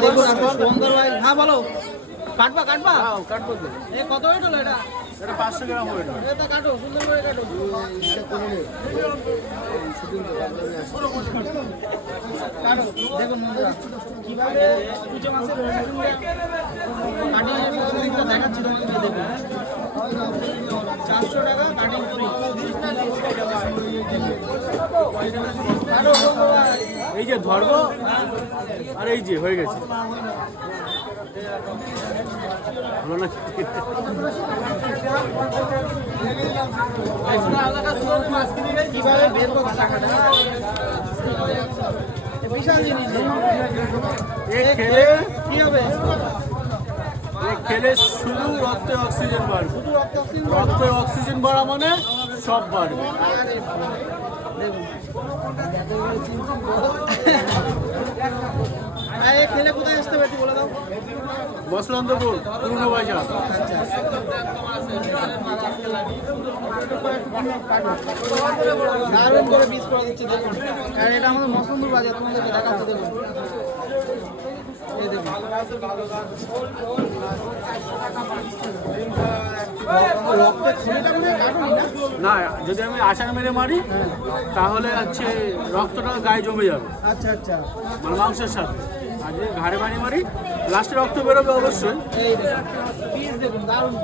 দেখুন সুন্দর ভাই। হ্যাঁ বলো। কাটবা কাটবা? কাটবো এ কত ওয়েট এটা? এটা পাঁচশো গ্রাম ওয়েট এটা কাটো সুন্দর করে কাটো। কাটো দেখুন কীভাবে কুচে মাছের কাটিং এর দেখাচ্ছি দেখুন। চারশো টাকা কাটিং ভাই। এই যে ধরবো আর এই যে হয়ে গেছে। খেলে কি হবে খেলে শুধু রক্তে অক্সিজেন বাড়বে রক্তে অক্সিজেন বাড়া মানে সব বাড়বে আরে দেখুন আর এ খেলে কোথায় আসতে হবে একটু বলে দাও মসলন্দপুর পুরনো বাজার। দারুণ করে পিস করে দিচ্ছে দেখুন। আর এটা আমাদের মসন্দুর বাজার তোমাদেরকে দেখাচ্ছে দেখুন। এই দেখুন। রক্তের খুলিটা কাটুনি না যদি আমি আশার মেরে মারি তাহলে হচ্ছে রক্তটা গায়ে জমে যাবে। আচ্ছা আচ্ছা। মানে মাংসের সাথে। ঘাড়ে বাড়ি মারি। লাস্টে রক্ত বেরোবে অবশ্যই। দেখুন দারুণ।